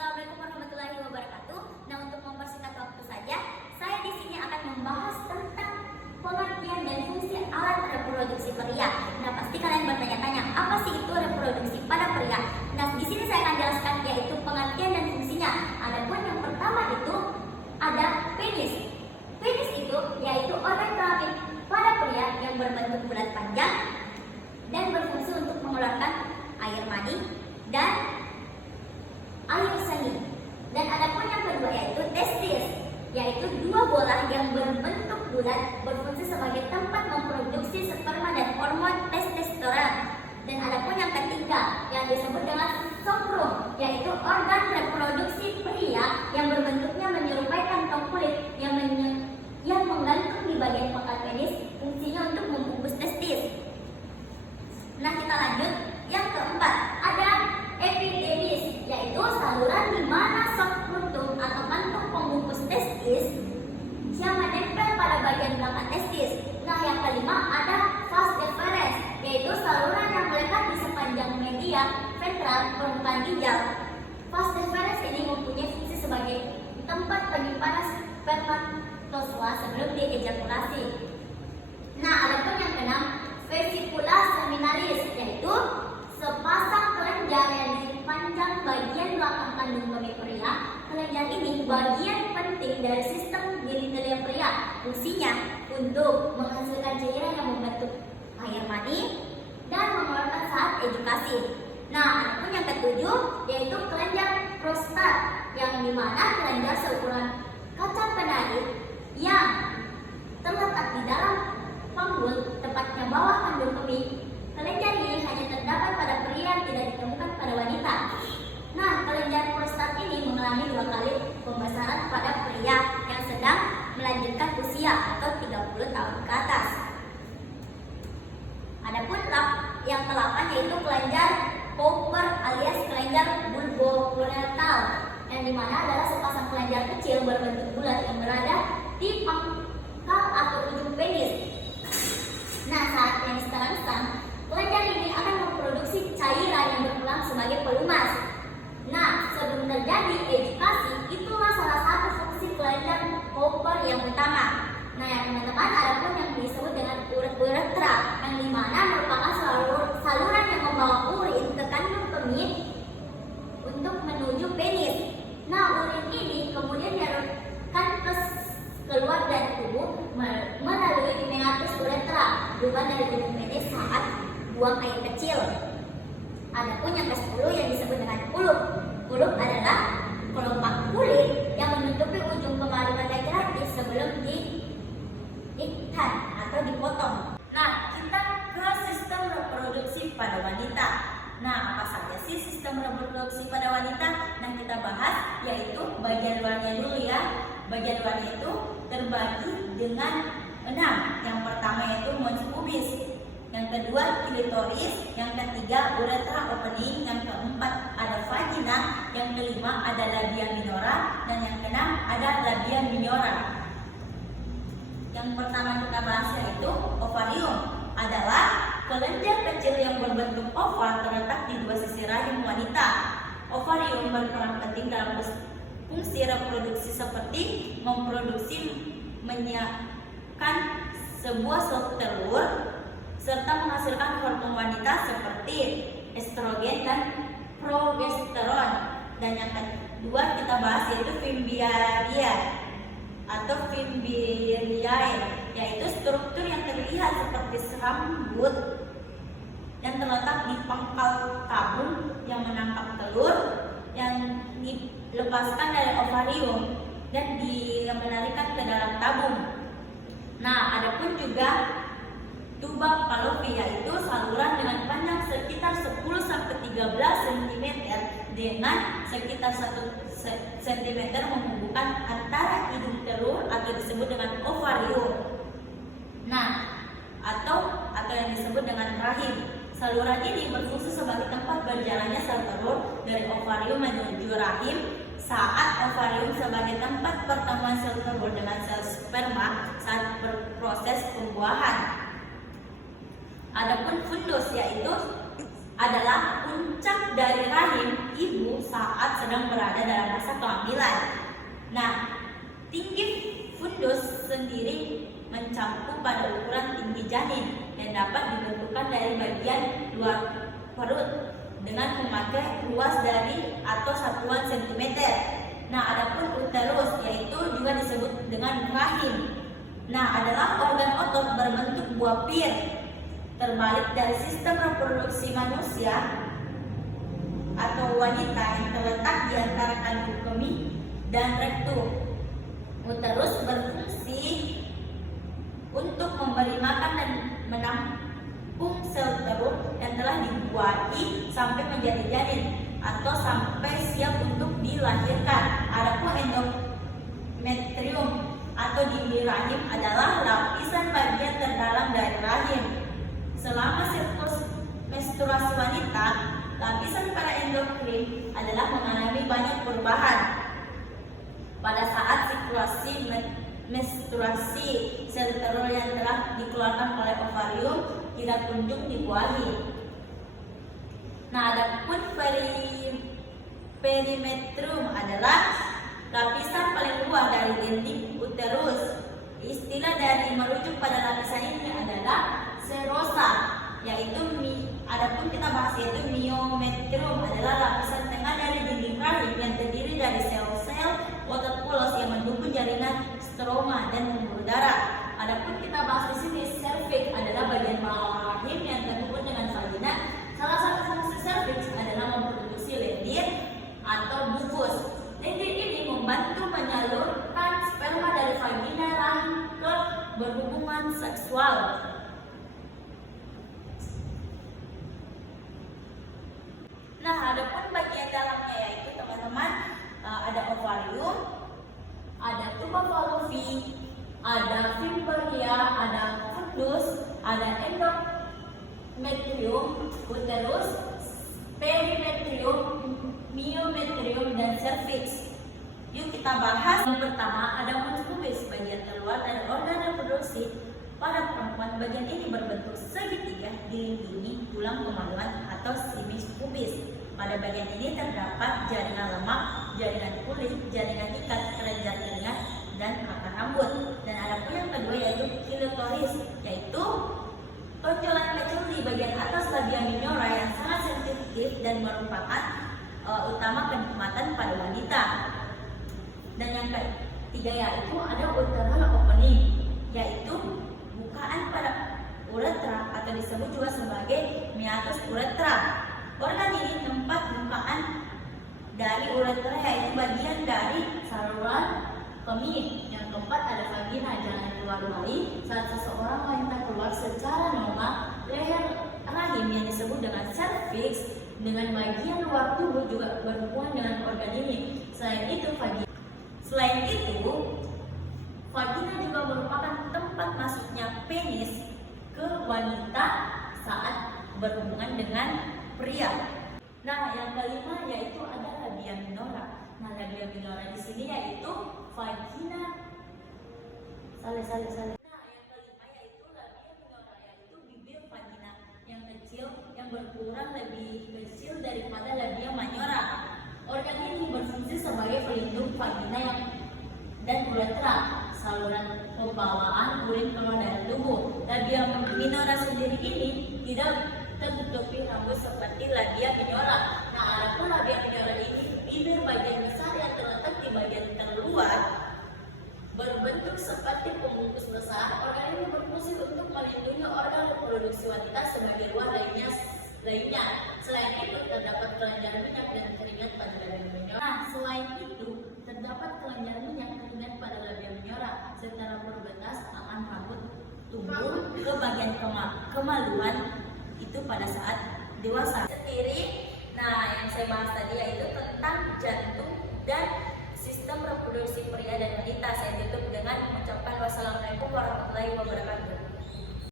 Assalamualaikum warahmatullahi wabarakatuh. Nah, untuk mempersingkat waktu saja, saya di sini akan membahas tentang pengertian dan fungsi alat reproduksi pria. Nah, pasti kalian bertanya-tanya, apa sih itu reproduksi pada pria? Nah, di sini saya akan jelaskan yaitu pengertian dan fungsinya. Adapun yang pertama itu ada penis. Penis itu yaitu organ kelamin pada pria yang berbentuk bulat panjang dan berfungsi untuk mengeluarkan air mani dan air seni. Dan adapun yang kedua yaitu testis, yaitu dua bola yang berbentuk bulat berfungsi sebagai tempat memproduksi sperma dan hormon testosteron. Dan adapun yang ketiga yang disebut dengan sokrum, yaitu organ reproduksi pria yang berbentuknya menyerupai kantong kulit yang menggantung di bagian pangkal penis, fungsinya untuk membungkus testis. Nah, kita lanjut. Yang keempat ada epidermis, yaitu saluran di mana subkuntum atau kantung pembungkus testis yang menempel pada bagian belakang testis. Nah, yang kelima ada vas deferens, yaitu saluran yang melekat di sepanjang media ventral permukaan ginjal. Vas deferens ini mempunyai fungsi sebagai tempat penyimpanan spermatozoa sebelum diejakulasi. Nah, adapun yang keenam, vesicula seminalis, yaitu sepasang kelenjar yang di panjang bagian belakang kandung bagi pria. Kelenjar ini bagian penting dari sistem genitalia pria. Fungsinya untuk menghasilkan cairan yang membentuk air mani dan mengeluarkan saat edukasi. Nah, adapun yang ketujuh yaitu kelenjar prostat, yang dimana kelenjar seukuran kaca penarik yang terletak di dalam panggul, tepatnya bawah kandung kemih. Kelenjar ini hanya terdapat pada pria, tidak ditemukan pada wanita. Nah, kelenjar prostat ini mengalami 2 kali pembesaran pada pria yang sedang melanjutkan usia atau 30 tahun ke atas. Adapun yang ke-8 yaitu kelenjar Cooper alias kelenjar bulboplatal, yang dimana adalah sepasang kelenjar kecil berbentuk bulat yang berada di pangkal atau ujung penis. Nah, saat penis terangsang, kelenjar ini akan memproduksi cairan yang berpeluang sebagai pelumas. Nah, sebelum terjadi ejakulasi, itulah salah satu fungsi kelenjar Cooper yang utama. Nah, ya teman-teman, ada pun yang disebut dengan uretra, yang dimana merupakan saluran yang membawa urin ke kandung kemih untuk menuju penis. Nah, urin ini kemudian dialirkan keluar dari tubuh melalui meatus uretra, bukan dari ujung penis saat buang air kecil. Adapun yang ke-10 yang disebut dengan kulup. Kulup adalah kelopak kulit yang menutupi ujung kemaluan laki-laki sebelum diikat atau dipotong. Nah, kita ke sistem reproduksi pada wanita. Nah, apa saja sih sistem reproduksi pada wanita? Nah, kita bahas yaitu bagian luarnya dulu ya. Bagian luarnya itu terbagi dengan 6. Yang pertama yaitu mons pubis, yang kedua klitoris, yang ketiga uretra opening, yang keempat ada vagina, yang kelima ada labia minora, dan yang keenam ada labia minora. Yang pertama kita bahas yaitu ovarium, adalah kelenjar kecil yang berbentuk oval terletak di 2 sisi rahim wanita. Ovarium berperan penting dalam fungsi reproduksi seperti memproduksi, menyiapkan sebuah sel telur, serta menghasilkan hormon wanita seperti estrogen dan progesteron. Dan yang kedua kita bahas yaitu fimbriae atau fimbriae, yaitu struktur yang terlihat seperti rambut yang terletak di pangkal tabung yang menangkap telur yang dilepaskan dari ovarium dan menarikan ke dalam tabung. Nah, adapun juga tuba fallopi, yaitu saluran dengan panjang sekitar 10-13 cm dengan sekitar 1 cm menghubungkan antara hidung telur atau disebut dengan ovarium. Nah, atau yang disebut dengan rahim. Saluran ini berfungsi sebagai tempat berjalannya sel telur dari ovarium menuju rahim, saat ovarium sebagai tempat pertemuan sel telur dengan sel sperma saat berproses pembuahan. Adapun fundus yaitu adalah puncak dari rahim ibu saat sedang berada dalam masa kehamilan. Nah, tinggi fundus sendiri mencakup pada ukuran tinggi janin yang dapat ditentukan dari bagian luar perut dengan memakai ruas dari atau satuan sentimeter. Nah, adapun uterus yaitu juga disebut dengan rahim. Nah, adalah organ otot berbentuk buah pir terbalik dari sistem reproduksi manusia atau wanita yang terletak di antara kandung kemih dan rektum. Uterus berfungsi untuk memberi makan dan menampung sel telur yang telah dibuahi sampai menjadi janin atau sampai siap untuk dilahirkan. Adapun endometrium atau dinding rahim adalah lapisan bagian terdalam dari rahim. Selama siklus menstruasi wanita, lapisan pada endokrin adalah mengalami banyak perubahan. Pada saat siklus menstruasi, sel telur yang telah dikeluarkan oleh ovarium tidak kunjung dibuahi. Nah, adapun perimetrium adalah lapisan paling luar dari dinding uterus. Istilah dari merujuk pada lapisan ini adalah serosa, yaitu adapun kita bahas yaitu myometrium adalah lapisan tengah dari dinding rahim yang terdiri dari sel-sel otot polos yang mendukung jaringan stroma dan pembuluh darah. Adapun kita bahas di sini cervix adalah bagian bawah rahim yang terhubung dengan vagina. Salah satu fungsi cervix adalah memproduksi lendir atau bufus. Lendir ini membantu menyalurkan sperma dari vagina rahim ke berhubungan seksual. Nah, adapun bagian dalamnya yaitu teman-teman ada ovarium, ada tuba fallopi, ada fimbriae, ada fundus, ada endometrium, uterus, perimetrium, myometrium, dan cervix. Yuk kita bahas. Yang pertama ada mons pubis, bagian terluar dari organ reproduksi. Pada perempuan, bagian ini berbentuk segitiga dilindungi tulang kemaluan atau simis pubis. Pada bagian ini terdapat jaringan lemak, jaringan kulit, jaringan ikat, kelenjar telinga, dan akar rambut. Dan adapun yang kedua yaitu klitoris, yaitu tonjolan kecil di bagian atas labia minora yang sangat sensitif dan merupakan utama kenikmatan pada wanita. Dan yang ketiga yaitu ada uteral opening, yaitu bukaan pada uretra atau disebut juga sebagai meatus uretra. Organ ini tempat bukaan dari uretra, yaitu bagian dari saluran kemih. Yang keempat ada vagina. Jangan keluar-luari saat seseorang wanita keluar secara normal, leher rahim yang disebut dengan cervix dengan bagian luar tubuh juga berhubungan dengan organ ini. Selain itu, vagina juga merupakan tempat masuknya penis ke wanita saat berhubungan dengan pria. Nah, yang kelima yaitu ada labia minora. Nah, labia minora di sini yaitu vagina. Nah, yang kelima yaitu labia minora, yaitu bibir vagina yang kecil yang berkurang lebih kecil daripada labia majora. Organ ini berfungsi sebagai pelindung vagina dan uretra, saluran pembawaan urin keluar dari tubuh. Labia minora sendiri ini tidak tertutupi rambut seperti labia minora. Nah, adapun labia minora ini bibir bagian besar yang terletak di bagian terluar berbentuk seperti pembungkus besar. Organ ini berfungsi untuk melindungi organ reproduksi wanita sebagai luar lainnya. Selain itu terdapat kelenjar minyak dan keringat pada labia minora. Nah, selain itu terdapat kelenjar minyak keringat pada labia minora secara berbetas akan rambut tumbuh ke bagian kemaluan itu pada saat dewasa sendiri. Nah, yang saya bahas tadi yaitu tentang jantung dan sistem reproduksi pria dan wanita. Saya tutup dengan mengucapkan wassalamualaikum warahmatullahi wabarakatuh.